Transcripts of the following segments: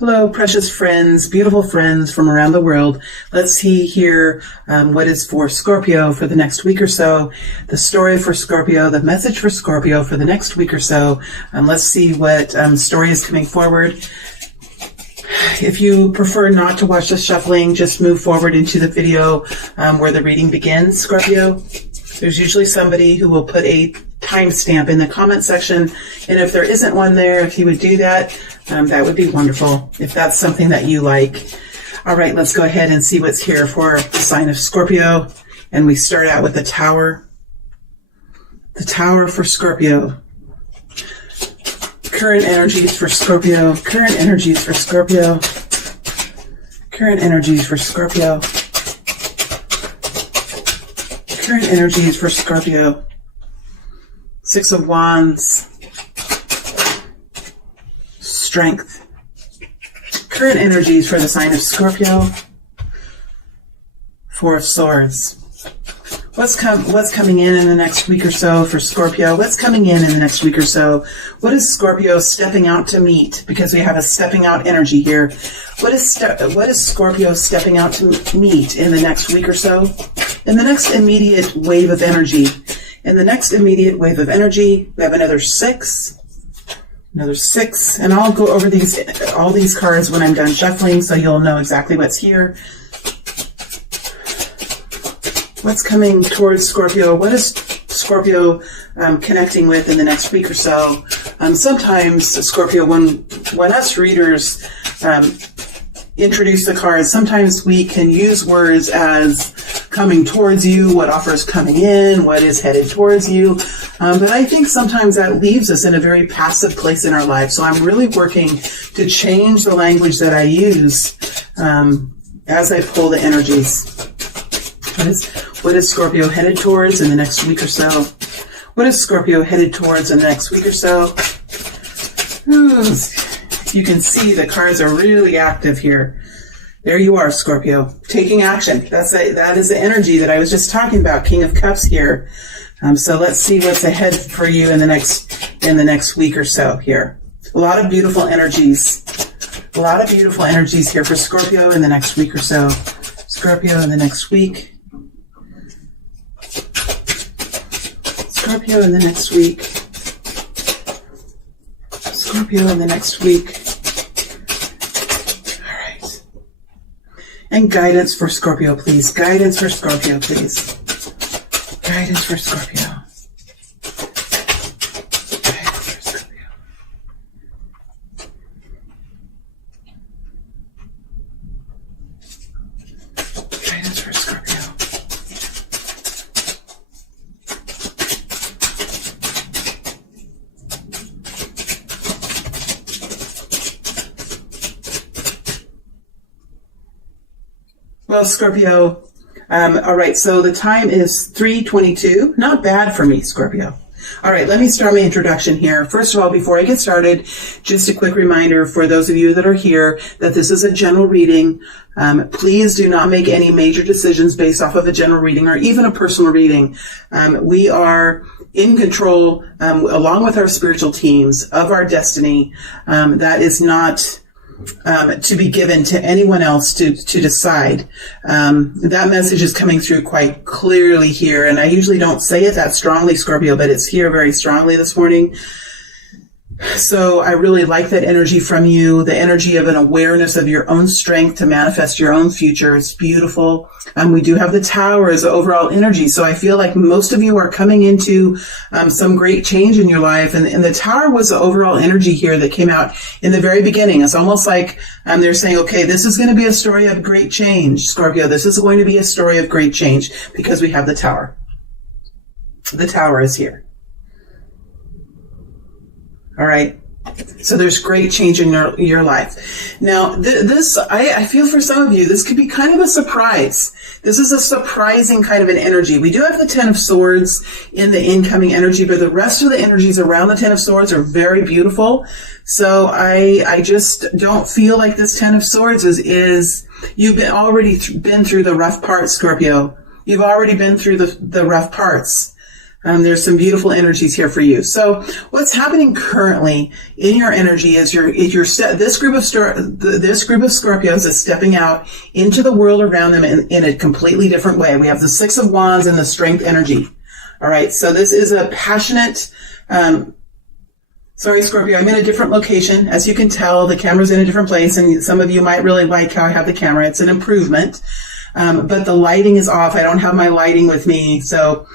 Hello, precious friends, beautiful friends from around the world. Let's see here what is for Scorpio for the next week or so. The story for Scorpio, the message for Scorpio for the next week or so. Let's see what story is coming forward. If you prefer not to watch the shuffling, just move forward into the video where the reading begins, Scorpio. There's usually somebody who will put a timestamp in the comment section. And if there isn't one there, if you would do that, that would be wonderful, if that's something that you like. All right, let's go ahead and see what's here for the sign of Scorpio. And we start out with the Tower. The Tower for Scorpio. Current energies for Scorpio. Current energies for Scorpio. Current energies for Scorpio. Current energies for Scorpio. Six of Wands. Strength. Current energies for the sign of Scorpio. Four of Swords. What's coming in the next week or so for Scorpio? What's coming in the next week or so? What is Scorpio stepping out to meet? Because we have a stepping out energy here. What is Scorpio stepping out to meet in the next week or so? In the next immediate wave of energy. In the next immediate wave of energy, we have another six. Another six. And I'll go over all these cards when I'm done shuffling, so you'll know exactly what's here. What's coming towards Scorpio? What is Scorpio connecting with in the next week or so? Sometimes Scorpio, when us readers introduce the cards, sometimes we can use words as coming towards you, what offers coming in, what is headed towards you. But I think sometimes that leaves us in a very passive place in our life. So I'm really working to change the language that I use as I pull the energies. What is Scorpio headed towards in the next week or so? What is Scorpio headed towards in the next week or so? Ooh, you can see the cards are really active here. There you are, Scorpio, taking action. That is the energy that I was just talking about, King of Cups here. So let's see what's ahead for you in the next week or so here. A lot of beautiful energies. A lot of beautiful energies here for Scorpio in the next week or so. Scorpio in the next week. Scorpio in the next week. Scorpio in the next week. All right. And guidance for Scorpio, please. Guidance for Scorpio, please. Guidance for Scorpio. Guidance for Scorpio. Guidance for Scorpio. Well, Scorpio, all right, so the time is 3:22. Not bad for me, Scorpio. All right, let me start my introduction here. First of all, before I get started, just a quick reminder for those of you that are here that this is a general reading. Please do not make any major decisions based off of a general reading or even a personal reading. We are in control, along with our spiritual teams, of our destiny. That is not to be given to anyone else to decide. That message is coming through quite clearly here, and I usually don't say it that strongly, Scorpio, but it's here very strongly this morning. So I really like that energy from you, the energy of an awareness of your own strength to manifest your own future. It's beautiful. We do have the Tower as the overall energy. So I feel like most of you are coming into some great change in your life. And the Tower was the overall energy here that came out in the very beginning. It's almost like they're saying, okay, this is going to be a story of great change, Scorpio. This is going to be a story of great change because we have the Tower. The Tower is here. All right. So there's great change in your life. Now, I feel for some of you, this could be kind of a surprise. This is a surprising kind of an energy. We do have the Ten of Swords in the incoming energy, but the rest of the energies around the Ten of Swords are very beautiful. So I just don't feel like this Ten of Swords is you've already been through the rough parts, Scorpio. You've already been through the rough parts. There's some beautiful energies here for you. So what's happening currently in your energy is this group of Scorpios is stepping out into the world around them in a completely different way. We have the Six of Wands and the Strength energy. All right. So this is a passionate, sorry, Scorpio, I'm in a different location. As you can tell, the camera's in a different place, and some of you might really like how I have the camera. It's an improvement. But the lighting is off. I don't have my lighting with me. So,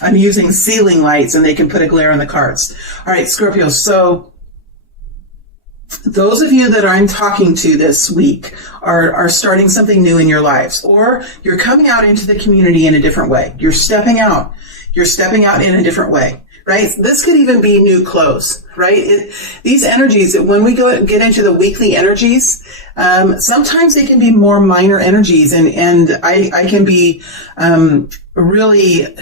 I'm using ceiling lights, and they can put a glare on the cards. All right, Scorpio. So those of you that I'm talking to this week are starting something new in your lives, or you're coming out into the community in a different way. You're stepping out. You're stepping out in a different way, right? This could even be new clothes, right? These energies, when we get into the weekly energies, sometimes they can be more minor energies, and I can be really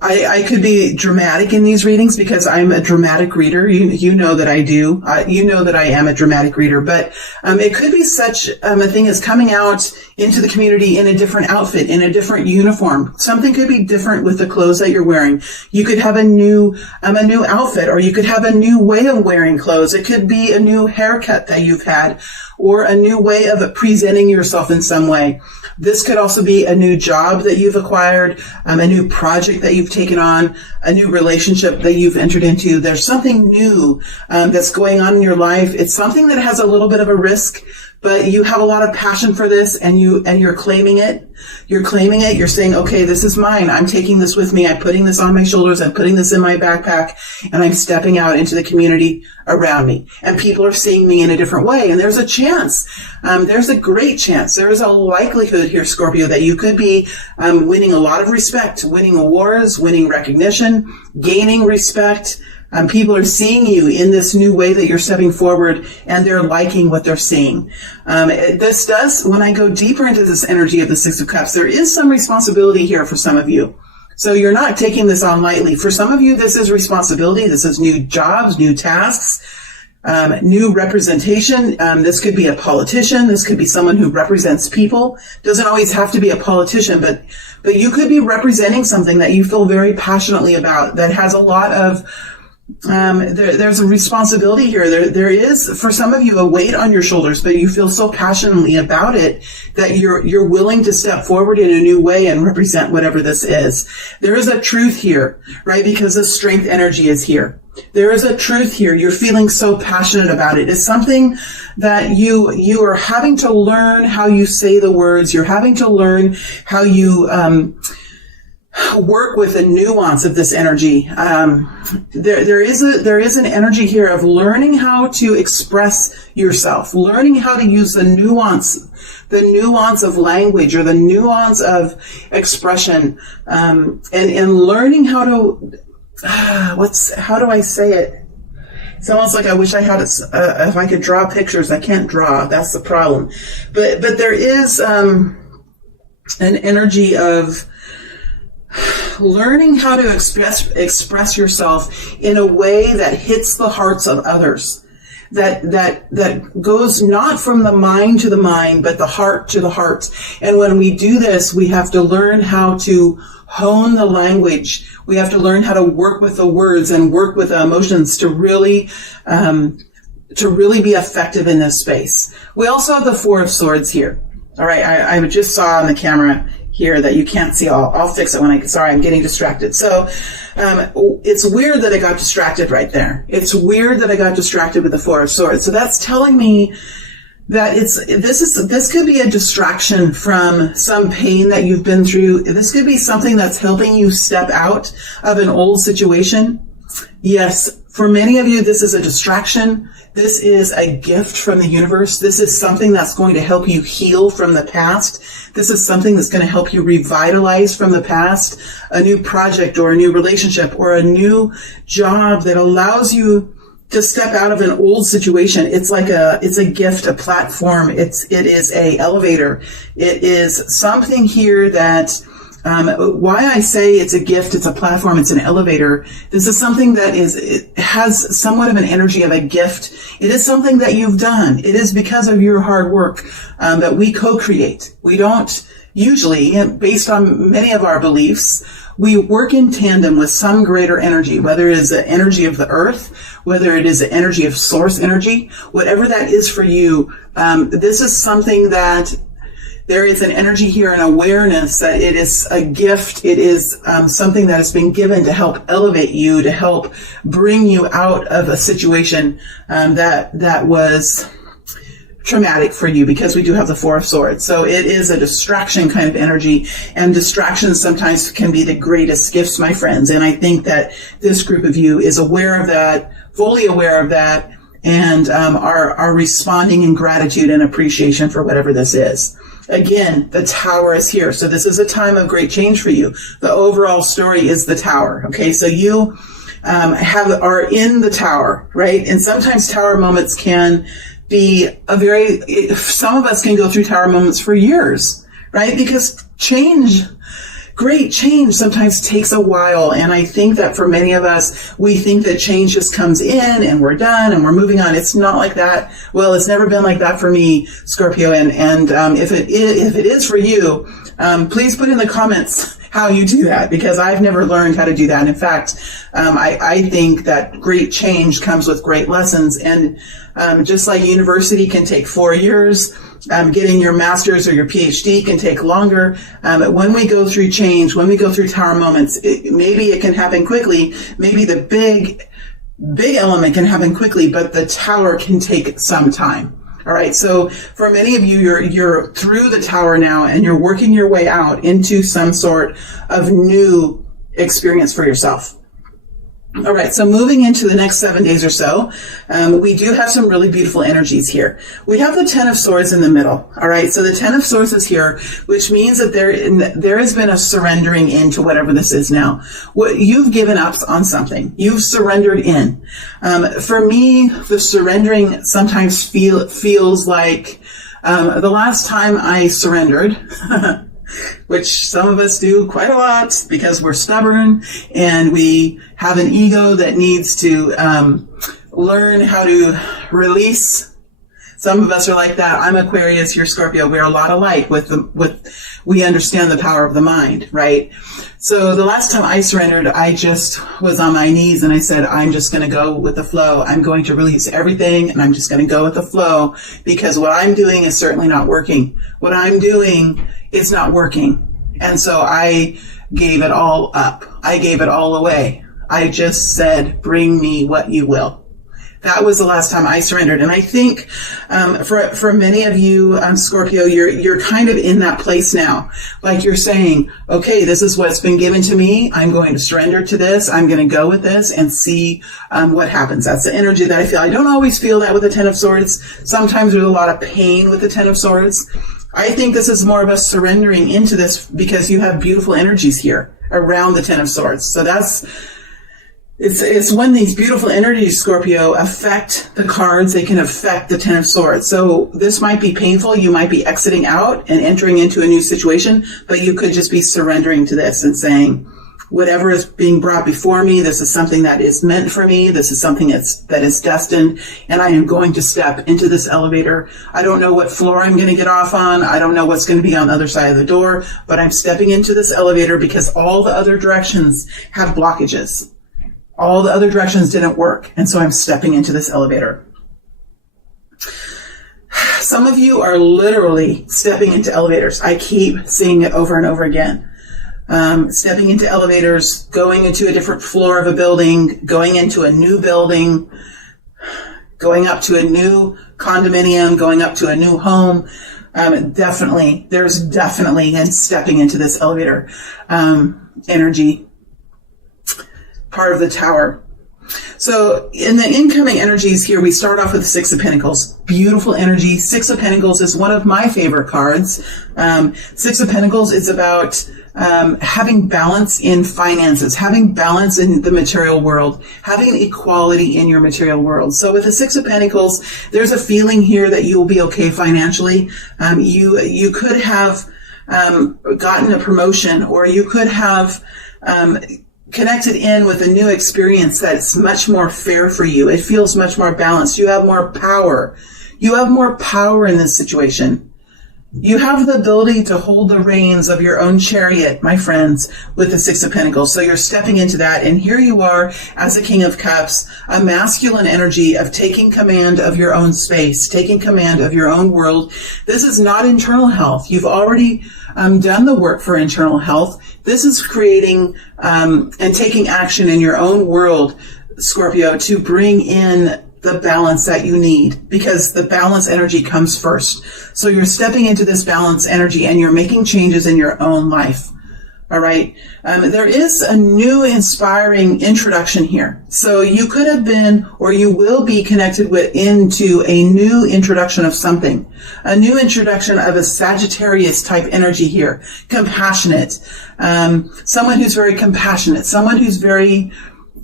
I could be dramatic in these readings because I'm a dramatic reader. You know that I do. You know that I am a dramatic reader, but it could be such a thing as coming out into the community in a different outfit, in a different uniform. Something could be different with the clothes that you're wearing. You could have a new outfit, or you could have a new way of wearing clothes. It could be a new haircut that you've had, or a new way of presenting yourself in some way. This could also be a new job that you've acquired, a new project that you've taken on, a new relationship that you've entered into. There's something new that's going on in your life. It's something that has a little bit of a risk, but you have a lot of passion for this, and you're claiming it. You're claiming it. You're saying, okay, this is mine. I'm taking this with me. I'm putting this on my shoulders. I'm putting this in my backpack, and I'm stepping out into the community around me. And people are seeing me in a different way. And there's a chance. There's a great chance. There's a likelihood here, Scorpio, that you could be winning a lot of respect, winning awards, winning recognition, gaining respect. People are seeing you in this new way that you're stepping forward, and they're liking what they're seeing. This does, when I go deeper into this energy of the Six of Cups, there is some responsibility here for some of you. So you're not taking this on lightly. For some of you, this is responsibility. This is new jobs, new tasks, new representation. This could be a politician. This could be someone who represents people. Doesn't always have to be a politician, but you could be representing something that you feel very passionately about, that has a lot of there's a responsibility here. There is, for some of you, a weight on your shoulders, but you feel so passionately about it that you're willing to step forward in a new way and represent whatever this is. There is a truth here, right? Because the Strength energy is here. There is a truth here. You're feeling so passionate about it. It's something that you are having to learn how you say the words. You're having to learn how you, work with the nuance of this energy. There is an energy here of learning how to express yourself, learning how to use the nuance of language, or the nuance of expression, and learning how to, how do I say it? It's almost like I wish I had if I could draw pictures. I can't draw. That's the problem. But there is an energy of learning how to express yourself in a way that hits the hearts of others, that goes not from the mind to the mind, but the heart to the heart. And when we do this, we have to learn how to hone the language. We have to learn how to work with the words and work with the emotions to really be effective in this space. We also have the Four of Swords here. All right, I just saw on the camera here that you can't see. I'll fix it sorry, I'm getting distracted. So, it's weird that I got distracted right there. It's weird that I got distracted with the Four of Swords. So that's telling me that this could be a distraction from some pain that you've been through. This could be something that's helping you step out of an old situation. Yes, for many of you, this is a distraction. This is a gift from the universe. This is something that's going to help you heal from the past. This is something that's going to help you revitalize from the past, a new project or a new relationship or a new job that allows you to step out of an old situation. It's a gift, a platform. It is a elevator. It is something here that, why I say it's a gift, it's a platform, it's an elevator. This is something that it has somewhat of an energy of a gift. It is something that you've done. It is because of your hard work, that we co-create. We don't, usually, based on many of our beliefs, we work in tandem with some greater energy, whether it is the energy of the earth, whether it is the energy of source energy, whatever that is for you. This is something that there is an energy here, an awareness that it is a gift. It is something that has been given to help elevate you, to help bring you out of a situation that was traumatic for you, because we do have the Four of Swords. So it is a distraction kind of energy, and distractions sometimes can be the greatest gifts, my friends. And I think that this group of you is aware of that, fully aware of that, and are responding in gratitude and appreciation for whatever this is. Again, the Tower is here. So this is a time of great change for you. The overall story is the Tower. Okay. So you are in the Tower, right? And sometimes Tower moments can be some of us can go through Tower moments for years, right? Because great change sometimes takes a while. And I think that for many of us, we think that change just comes in and we're done and we're moving on. It's not like that. Well, it's never been like that for me, Scorpio. And if it is for you, please put in the comments how you do that, because I've never learned how to do that. In fact, I think that great change comes with great lessons. And just like university can take 4 years, getting your master's or your PhD can take longer. When we go through change, when we go through Tower moments, maybe it can happen quickly. Maybe the big element can happen quickly, but the Tower can take some time. All right. So for many of you, you're through the Tower now, and you're working your way out into some sort of new experience for yourself. All right. So moving into the next 7 days or so, we do have some really beautiful energies here. We have the Ten of Swords in the middle. All right. So the Ten of Swords is here, which means that there has been a surrendering into whatever this is now. You've given up on something. You've surrendered in. For me, the surrendering sometimes feels like the last time I surrendered, which some of us do quite a lot because we're stubborn and we have an ego that needs to learn how to release. Some of us are like that. I'm Aquarius, you're Scorpio. We're a lot alike we understand the power of the mind, right? So the last time I surrendered, I just was on my knees and I said, I'm just going to go with the flow. I'm going to release everything and I'm just going to go with the flow, because what I'm doing is certainly not working. What I'm doing is not working. And so I gave it all up. I gave it all away. I just said, bring me what you will. That was the last time I surrendered. And I think for many of you, Scorpio, you're kind of in that place now. Like you're saying, okay, this is what's been given to me. I'm going to surrender to this. I'm going to go with this and see what happens. That's the energy that I feel. I don't always feel that with the Ten of Swords. Sometimes there's a lot of pain with the Ten of Swords. I think this is more of us surrendering into this because you have beautiful energies here around the Ten of Swords. So it's when these beautiful energies, Scorpio, affect the cards, they can affect the Ten of Swords. So this might be painful. You might be exiting out and entering into a new situation, but you could just be surrendering to this and saying, whatever is being brought before me, this is something that is meant for me. This is something that is destined, and I am going to step into this elevator. I don't know what floor I'm going to get off on. I don't know what's going to be on the other side of the door, but I'm stepping into this elevator because all the other directions have blockages. All the other directions didn't work, and so I'm stepping into this elevator. Some of you are literally stepping into elevators. I keep seeing it over and over again. Stepping into elevators, going into a different floor of a building, going into a new building, going up to a new condominium, going up to a new home. There's definitely and stepping into this elevator energy, part of the Tower. So in the incoming energies here, we start off with the Six of Pentacles. Beautiful energy. Six of Pentacles is one of my favorite cards. Six of Pentacles is about having balance in finances, having balance in the material world, having equality in your material world. So with the Six of Pentacles, there's a feeling here that you will be okay financially. You could have gotten a promotion, or you could have connected in with a new experience that's much more fair for you. It feels much more balanced. You have more power. You have more power in this situation. You have the ability to hold the reins of your own chariot, my friends, with the Six of Pentacles. So you're stepping into that. And here you are as a King of Cups, a masculine energy of taking command of your own space, taking command of your own world. This is not internal health. You've already done the work for internal health. This is creating and taking action in your own world, Scorpio, to bring in the balance that you need, because the balance energy comes first. So you're stepping into this balance energy and you're making changes in your own life. All right. There is a new inspiring introduction here. So you could have been, or you will be connected into a new introduction of something, a new introduction of a Sagittarius type energy here. Compassionate. Someone who's very compassionate, someone who's very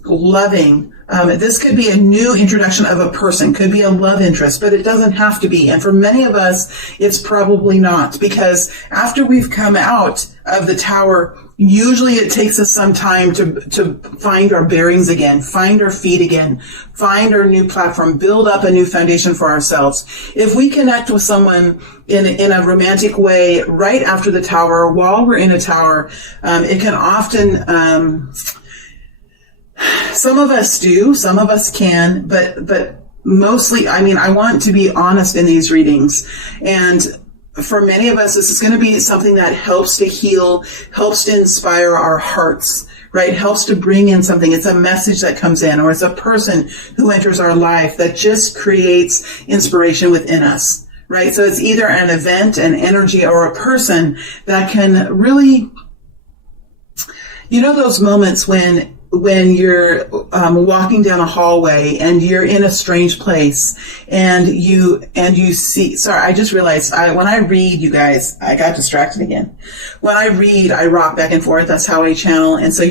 loving. This could be a new introduction of a person, could be a love interest, but it doesn't have to be. And for many of us, it's probably not, because after we've come out of the tower, usually it takes us some time to find our bearings again, find our feet again, find our new platform, build up a new foundation for ourselves. If we connect with someone in a romantic way right after the tower, while we're in a tower, it can often, some of us do, some of us can, but mostly, I want to be honest in these readings. And for many of us, this is going to be something that helps to heal, helps to inspire our hearts, right? Helps to bring in something. It's a message that comes in, or it's a person who enters our life that just creates inspiration within us, right? So it's either an event, an energy, or a person that can really, those moments when you're walking down a hallway and you're in a strange place and you see, sorry, I just realized when I read, you guys, I got distracted again. When I read, I rock back and forth. That's how I channel. And so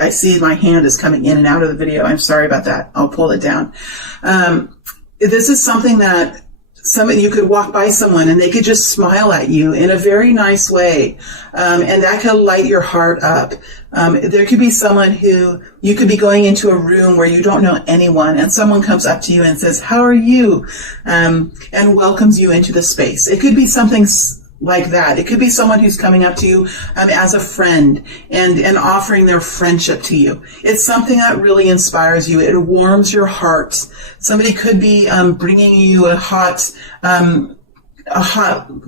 I see my hand is coming in and out of the video. I'm sorry about that. I'll pull it down. This is something that you could walk by someone and they could just smile at you in a very nice way. And that could light your heart up. There could be someone who you could be going into a room where you don't know anyone and someone comes up to you and says, "How are you?" And welcomes you into the space. It could be something like that. It could be someone who's coming up to you as a friend and offering their friendship to you. It's something that really inspires you. It warms your heart. Somebody could be bringing you a hot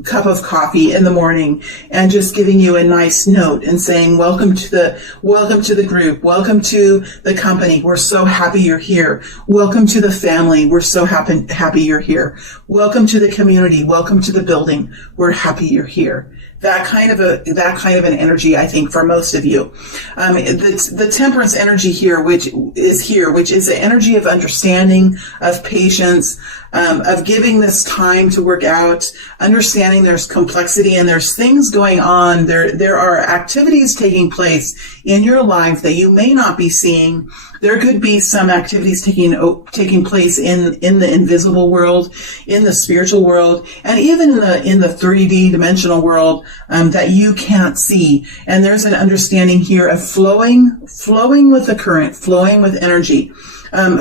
cup of coffee in the morning and just giving you a nice note and saying, welcome to the group. Welcome to the company. We're so happy you're here. Welcome to the family. We're so happy you're here. Welcome to the community. Welcome to the building. We're happy you're here. That kind of an energy, I think, for most of you. The temperance energy here, which is the energy of understanding, of patience, of giving this time to work out, understanding there's complexity and there's things going on. There are activities taking place in your life that you may not be seeing. There could be some activities taking place in the invisible world, in the spiritual world, and even in the 3D dimensional world that you can't see. And there's an understanding here of flowing with the current, flowing with energy,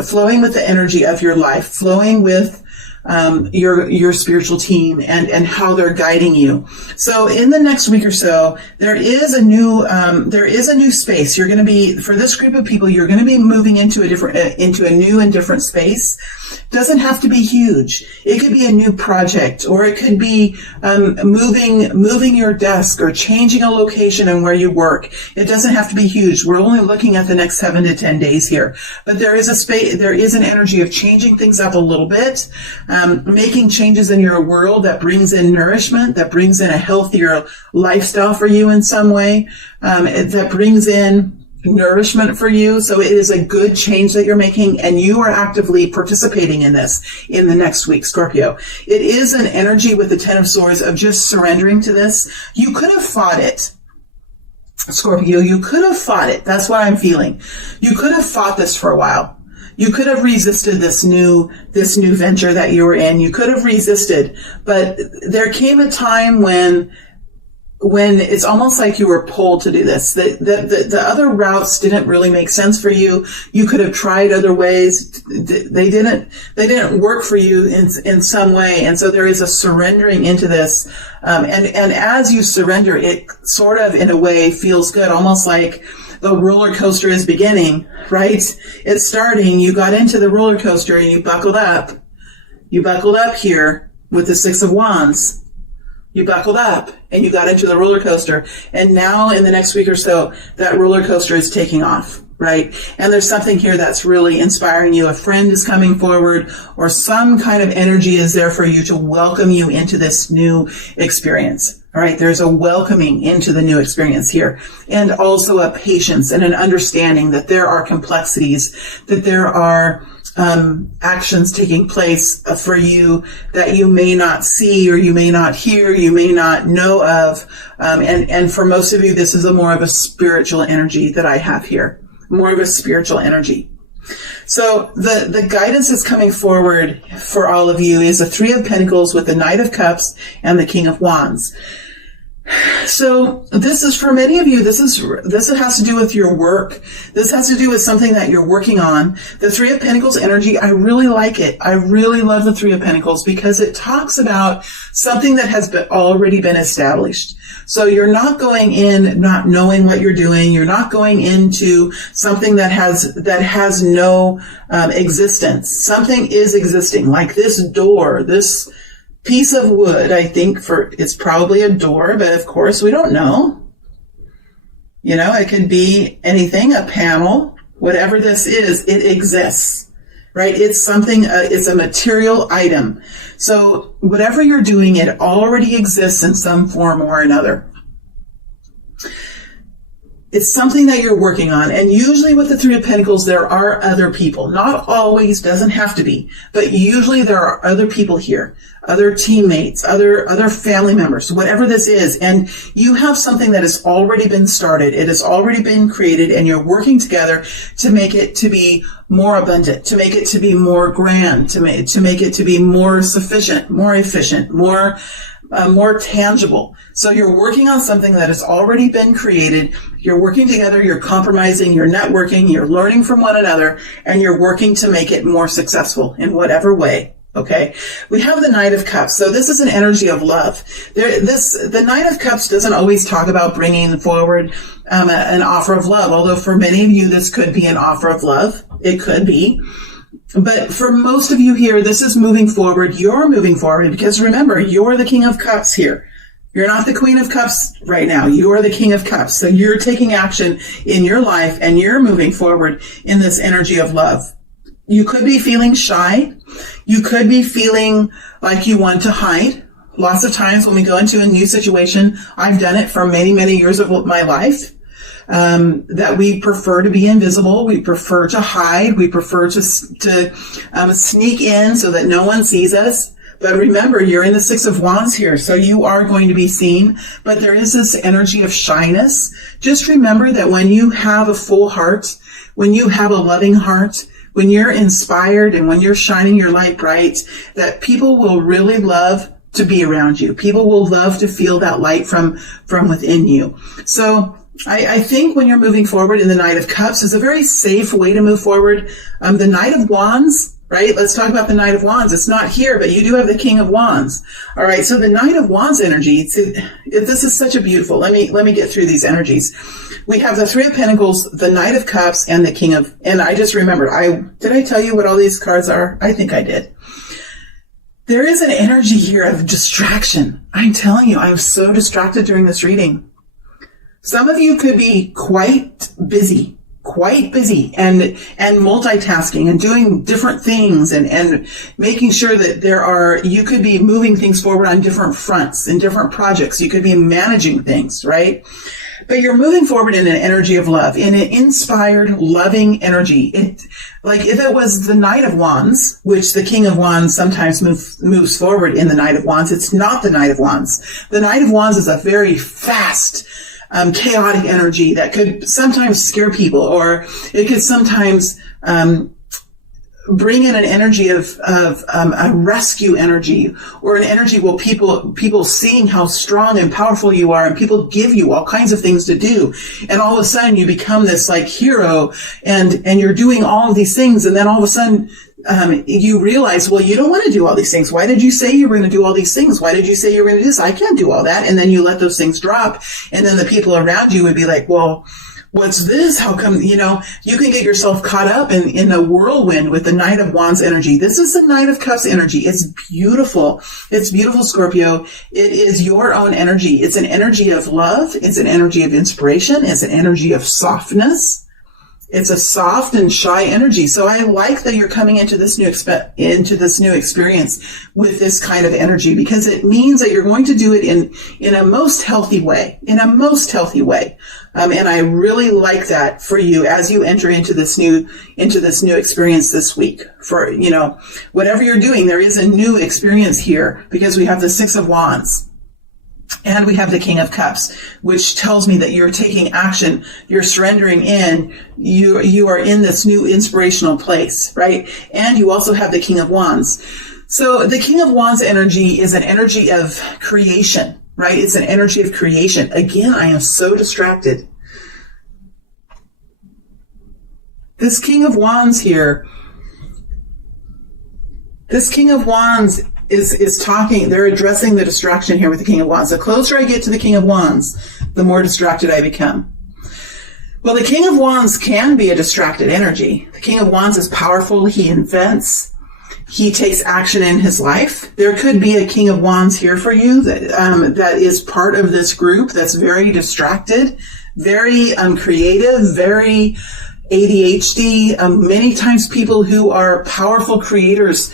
flowing with the energy of your life, flowing with your spiritual team and how they're guiding you. So in the next week or so, there is a new space. You're going to be, for this group of people, you're going to be moving into a new and different space. Doesn't have to be huge. It could be a new project, or it could be moving your desk or changing a location and where you work. It doesn't have to be huge. We're only looking at the next 7 to 10 days here, but there is an energy of changing things up a little bit, making changes in your world that brings in nourishment, that brings in a healthier lifestyle for you in some way, that brings in nourishment for you. So it is a good change that you're making, and you are actively participating in this in the next week, Scorpio. It is an energy with the Ten of Swords of just surrendering to this. You could have fought it, Scorpio. You could have fought it. That's what I'm feeling. You could have fought this for a while. You could have resisted this new venture that you were in. You could have resisted, but there came a time when when it's almost like you were pulled to do this. The other routes didn't really make sense for you. You could have tried other ways. They didn't work for you in some way. And so there is a surrendering into this. And as you surrender, it sort of in a way feels good, almost like the roller coaster is beginning, right? It's starting. You got into the roller coaster and you buckled up. You buckled up here with the Six of Wands. You buckled up and you got into the roller coaster. And now in the next week or so, that roller coaster is taking off, right? And there's something here that's really inspiring you. A friend is coming forward, or some kind of energy is there for you to welcome you into this new experience. All right. There's a welcoming into the new experience here, and also a patience and an understanding that there are complexities, that there are actions taking place for you that you may not see, or you may not hear, you may not know of. And for most of you, this is more of a spiritual energy that I have here, more of a spiritual energy. So the guidance that's coming forward for all of you is the Three of Pentacles with the Knight of Cups and the King of Wands. So this is for many of you, this has to do with your work. This has to do with something that you're working on. The Three of Pentacles energy, I really like it. I really love the Three of Pentacles because it talks about something that has already been established. So you're not going in not knowing what you're doing. You're not going into something that has no existence. Something is existing, like this door, this piece of wood. I think it's probably a door, but of course we don't know. You know, it could be anything, a panel, whatever this is, it exists, right? It's something, it's a material item. So whatever you're doing, it already exists in some form or another. It's something that you're working on. And usually with the Three of Pentacles, there are other people. Not always, doesn't have to be, but usually there are other people here, other teammates, other family members, whatever this is. And you have something that has already been started. It has already been created, and you're working together to make it to be more abundant, to make it to be more grand, to make it to be more sufficient, more efficient, more tangible. So you're working on something that has already been created. You're working together, you're compromising, you're networking, you're learning from one another, and you're working to make it more successful in whatever way. Okay. We have the Knight of Cups. So this is an energy of love. The Knight of Cups doesn't always talk about bringing forward an offer of love, although for many of you, this could be an offer of love. It could be. But for most of you here, this is moving forward. You're moving forward because remember, you're the King of Cups here. You're not the Queen of Cups right now. You're the King of Cups. So you're taking action in your life and you're moving forward in this energy of love. You could be feeling shy. You could be feeling like you want to hide. Lots of times when we go into a new situation, I've done it for many, many years of my life. That we prefer to be invisible. We prefer to hide. We prefer to sneak in so that no one sees us. But remember, you're in the Six of Wands here, so you are going to be seen. But there is this energy of shyness. Just remember that when you have a full heart, when you have a loving heart, when you're inspired and when you're shining your light bright, that people will really love to be around you. People will love to feel that light from within you. So I think when you're moving forward in the Knight of Cups is a very safe way to move forward. The Knight of Wands, right? Let's talk about the Knight of Wands. It's not here, but you do have the King of Wands. All right. So the Knight of Wands energy, this is such a beautiful, let me get through these energies. We have the Three of Pentacles, the Knight of Cups, and the King of, and I just remembered, did I tell you what all these cards are? I think I did. There is an energy here of distraction. I'm telling you, I was so distracted during this reading. Some of you could be quite busy and multitasking and doing different things and making sure that you could be moving things forward on different fronts in different projects. You could be managing things, right? But you're moving forward in an energy of love, in an inspired, loving energy. Like if it was the Knight of Wands, which the King of Wands sometimes moves forward in the Knight of Wands, it's not the Knight of Wands. The Knight of Wands is a very fast, chaotic energy that could sometimes scare people, or it could sometimes bring in an energy of a rescue energy, or an energy where people seeing how strong and powerful you are, and people give you all kinds of things to do, and all of a sudden you become this like hero, and you're doing all of these things, and then all of a sudden you realize, well, you don't want to do all these things. Why did you say you were going to do all these things? Why did you say you were going to do this? I can't do all that. And then you let those things drop, and then the people around you would be like, well, what's this? How come, you can get yourself caught up in a whirlwind with the Knight of Wands energy. This is the Knight of Cups energy. It's beautiful. It's beautiful, Scorpio. It is your own energy. It's an energy of love. It's an energy of inspiration. It's an energy of softness. It's a soft and shy energy. So I like that you're coming into this new experience with this kind of energy, because it means that you're going to do it in a most healthy way, and I really like that for you as you enter into this new experience this week. For, whatever you're doing, there is a new experience here, because we have the Six of Wands. And we have the King of Cups, which tells me that you're taking action, you're surrendering in, you are in this new inspirational place, right? And you also have the King of Wands. So the King of Wands energy is an energy of creation, right? It's an energy of creation. Again, I am so distracted. This King of Wands here, this King of Wands is talking, they're addressing the distraction here with the King of Wands. The closer I get to the King of Wands, the more distracted I become. Well, the King of Wands can be a distracted energy. The King of Wands is powerful. He invents. He takes action in his life. There could be a King of Wands here for you that is part of this group that's very distracted, very creative, very ADHD. Many times people who are powerful creators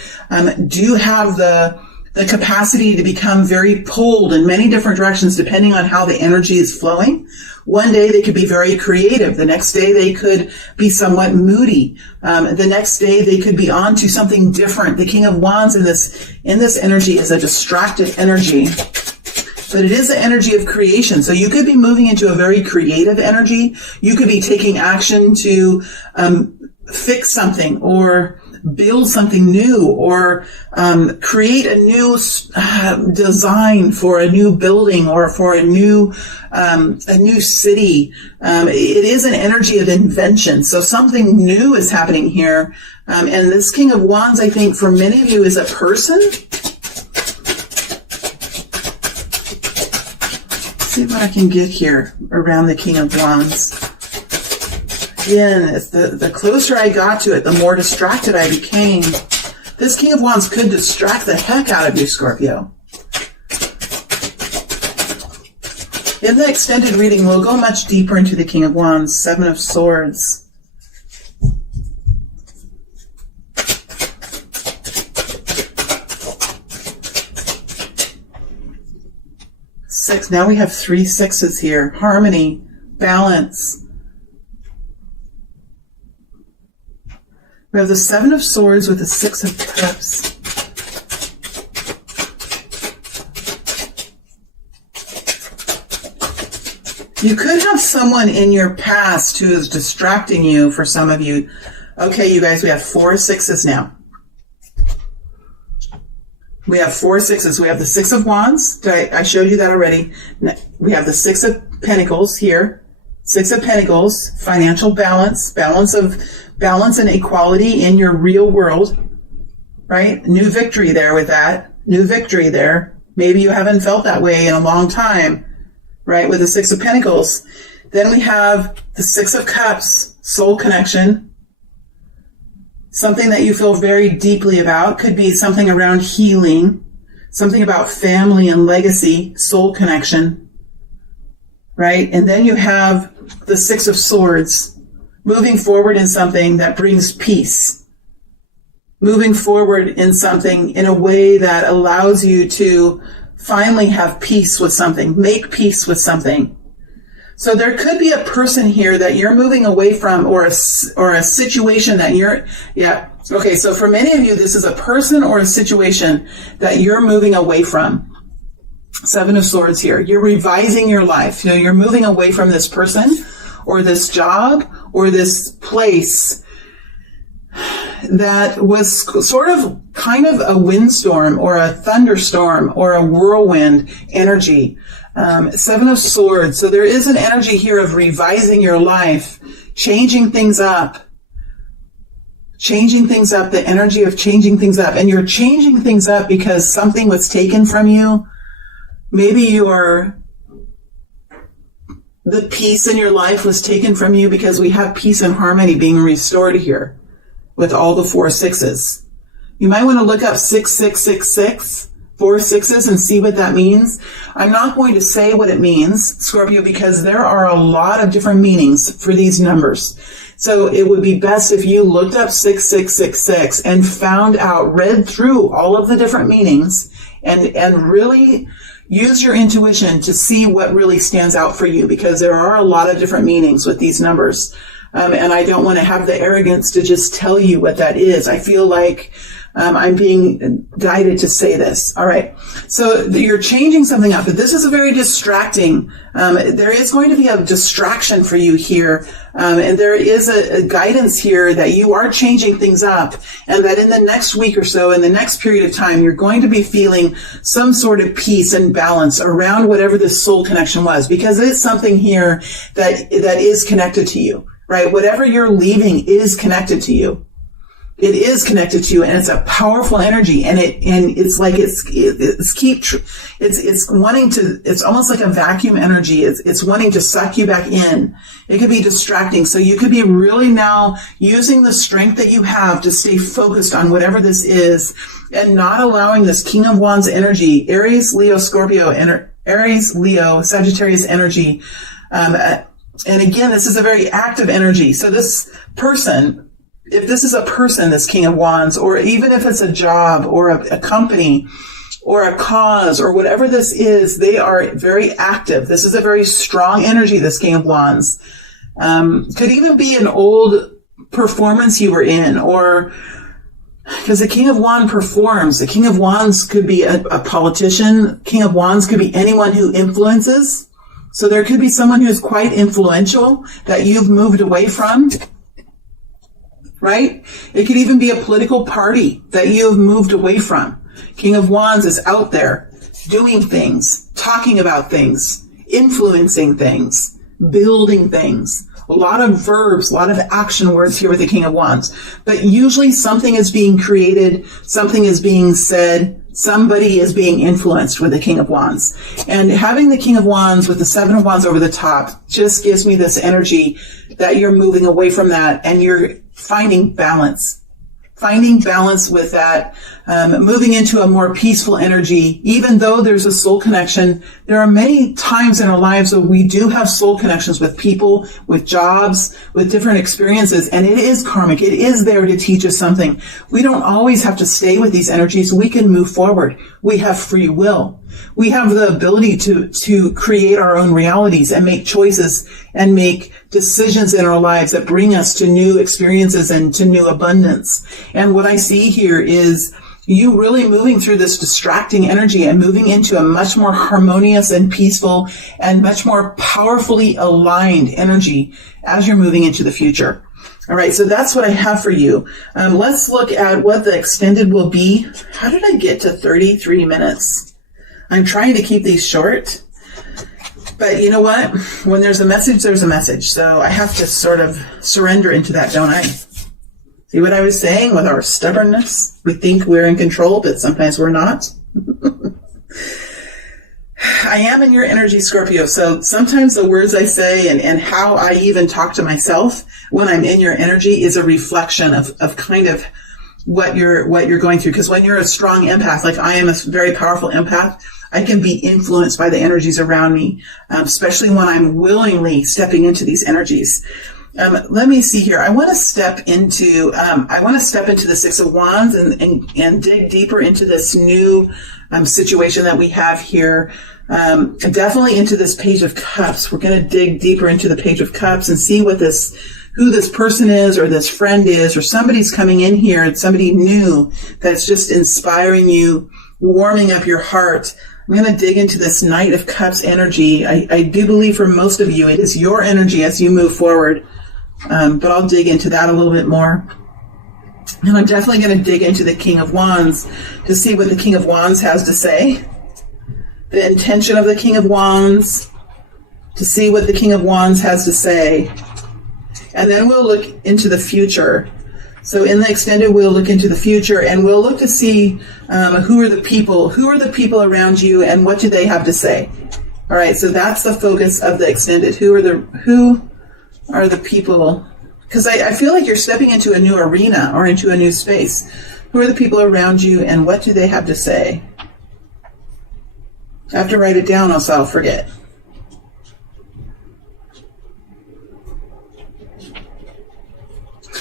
do have the capacity to become very pulled in many different directions depending on how the energy is flowing. One day they could be very creative. The next day they could be somewhat moody. The next day they could be on to something different. The King of Wands in this energy is a distracted energy. But it is the energy of creation. So you could be moving into a very creative energy. You could be taking action to fix something, or build something new, or create a new design for a new building, or for a new city. It is an energy of invention. So something new is happening here. And this King of Wands, I think, for many of you is a person. See what I can get here around the King of Wands. Again, the closer I got to it, the more distracted I became. This King of Wands could distract the heck out of you, Scorpio. In the extended reading, we'll go much deeper into the King of Wands. Seven of Swords. Six. Now we have 3 sixes here. Harmony, balance. We have the Seven of Swords with the 6 of Cups. You could have someone in your past who is distracting you, for some of you. Okay, you guys, we have 4 sixes now. We have 4 sixes. We have the 6 of Wands. I showed you that already. We have the 6 of Pentacles here. 6 of Pentacles, financial balance and equality in your real world, right? New victory there with that. New victory there. Maybe you haven't felt that way in a long time, right? With the 6 of Pentacles. Then we have the 6 of Cups, soul connection. Something that you feel very deeply about. Could be something around healing, something about family and legacy, soul connection, right? And then you have the 6 of Swords, moving forward in something that brings peace, moving forward in something in a way that allows you to finally have peace with something, make peace with something. So there could be a person here that you're moving away from, or a situation that okay, so for many of you, this is a person or a situation that you're moving away from. 7 of Swords here. You're revising your life. You're moving away from this person, or this job, or this place. that was sort of kind of a windstorm or a thunderstorm or a whirlwind energy. Seven of Swords. So there is an energy here of revising your life, changing things up, the energy of changing things up. And you're changing things up because something was taken from you. Maybe the peace in your life was taken from you, because we have peace and harmony being restored here with all the 4 6s. You might want to look up 6666, 4 6s, and see what that means. I'm not going to say what it means, Scorpio, because there are a lot of different meanings for these numbers. So it would be best if you looked up 6666 and read through all of the different meanings and really use your intuition to see what really stands out for you, because there are a lot of different meanings with these numbers. And I don't want to have the arrogance to just tell you what that is. I feel like I'm being guided to say this. All right. So you're changing something up, but this is a very distracting. There is going to be a distraction for you here. And there is a guidance here that you are changing things up, and that in the next week or so, in the next period of time, you're going to be feeling some sort of peace and balance around whatever this soul connection was, because it's something here that is connected to you, right? Whatever you're leaving is connected to you. It is connected to you, and it's a powerful energy, and it's like it's wanting to, it's almost like a vacuum energy. It's wanting to suck you back in. It could be distracting. So you could be really now using the strength that you have to stay focused on whatever this is, and not allowing this King of Wands energy, Aries, Leo, Scorpio, Aries, Leo, Sagittarius energy. And again, this is a very active energy. So this person, if this is a person, this King of Wands, or even if it's a job or a company or a cause or whatever this is, they are very active. This is a very strong energy, this King of Wands. Could even be an old performance you were in, or because the King of Wands performs. The King of Wands could be a politician. King of Wands could be anyone who influences. So there could be someone who's quite influential that you've moved away from. Right? It could even be a political party that you have moved away from. King of Wands is out there doing things, talking about things, influencing things, building things. A lot of verbs, a lot of action words here with the King of Wands. But usually something is being created, something is being said, somebody is being influenced with the King of Wands. And having the King of Wands with the 7 of Wands over the top just gives me this energy that you're moving away from that, and you're finding balance with that, moving into a more peaceful energy. Even though there's a soul connection, there are many times in our lives where we do have soul connections with people, with jobs, with different experiences, and it is karmic. It is there to teach us something. We don't always have to stay with these energies. We can move forward. We have free will. We have the ability to create our own realities and make choices and make decisions in our lives that bring us to new experiences and to new abundance. And what I see here is you really moving through this distracting energy and moving into a much more harmonious and peaceful and much more powerfully aligned energy as you're moving into the future. All right, so that's what I have for you. Let's look at what the extended will be. How did I get to 33 minutes? I'm trying to keep these short, but you know what? When there's a message, there's a message. So I have to sort of surrender into that, don't I? See what I was saying with our stubbornness? We think we're in control, but sometimes we're not. I am in your energy, Scorpio. So sometimes the words I say and how I even talk to myself when I'm in your energy is a reflection of kind of what you're going through. Because when you're a strong empath, like I am a very powerful empath, I can be influenced by the energies around me, especially when I'm willingly stepping into these energies. Let me see here. I want to step into the 6 of Wands and dig deeper into this new situation that we have here. Definitely into this Page of Cups. We're going to dig deeper into the Page of Cups and see who this person is, or this friend is, or somebody's coming in here and somebody new that's just inspiring you, warming up your heart. I'm going to dig into this Knight of Cups energy. I do believe for most of you, it is your energy as you move forward. But I'll dig into that a little bit more. And I'm definitely going to dig into the King of Wands to see what the King of Wands has to say. The intention of the King of Wands, to see what the King of Wands has to say. And then we'll look into the future. So in the extended, we'll look into the future, and we'll look to see who are the people around you, and what do they have to say. All right, so that's the focus of the extended. Who are the people? Because I feel like you're stepping into a new arena or into a new space. Who are the people around you, and what do they have to say? I have to write it down, else I'll forget.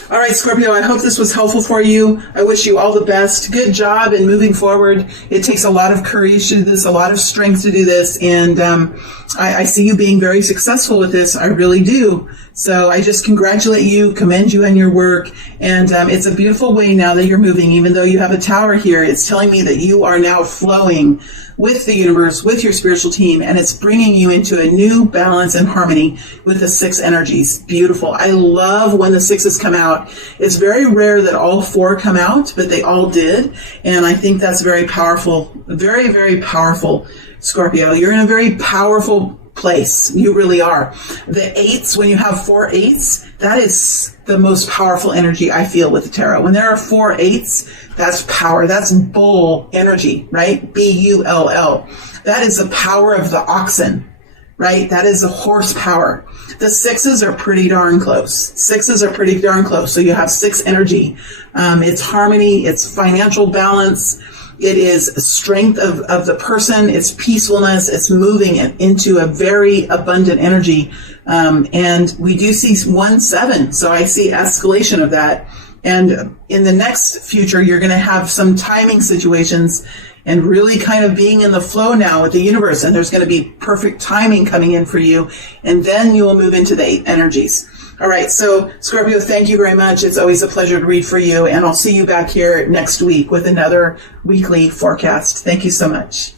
All right, Scorpio, I hope this was helpful for you. I wish you all the best. Good job in moving forward. It takes a lot of courage to do this, a lot of strength to do this, and I see you being very successful with this. I really do. So I just congratulate you, commend you on your work, and it's a beautiful way now that you're moving. Even though you have a tower here, it's telling me that you are now flowing with the universe, with your spiritual team, and it's bringing you into a new balance and harmony with the 6 energies. Beautiful. I love when the 6s come out. It's very rare that all 4 come out, but they all did, and I think that's very powerful. Very, very powerful, Scorpio. You're in a very powerful place. You really are. The 8s, when you have 4 8s, that is the most powerful energy I feel with the tarot. When there are 4 8s, that's power. That's bull energy, right? B-U-L-L. That is the power of the oxen, right? That is the horsepower. The 6s are pretty darn close. 6s are pretty darn close. So you have 6 energy. It's harmony. It's financial balance. It is strength of the person. It's peacefulness. It's moving into a very abundant energy. And we do see 1-7. So I see escalation of that. And in the next future, you're going to have some timing situations and really kind of being in the flow now with the universe. And there's going to be perfect timing coming in for you. And then you will move into the 8 energies. All right. So Scorpio, thank you very much. It's always a pleasure to read for you. And I'll see you back here next week with another weekly forecast. Thank you so much.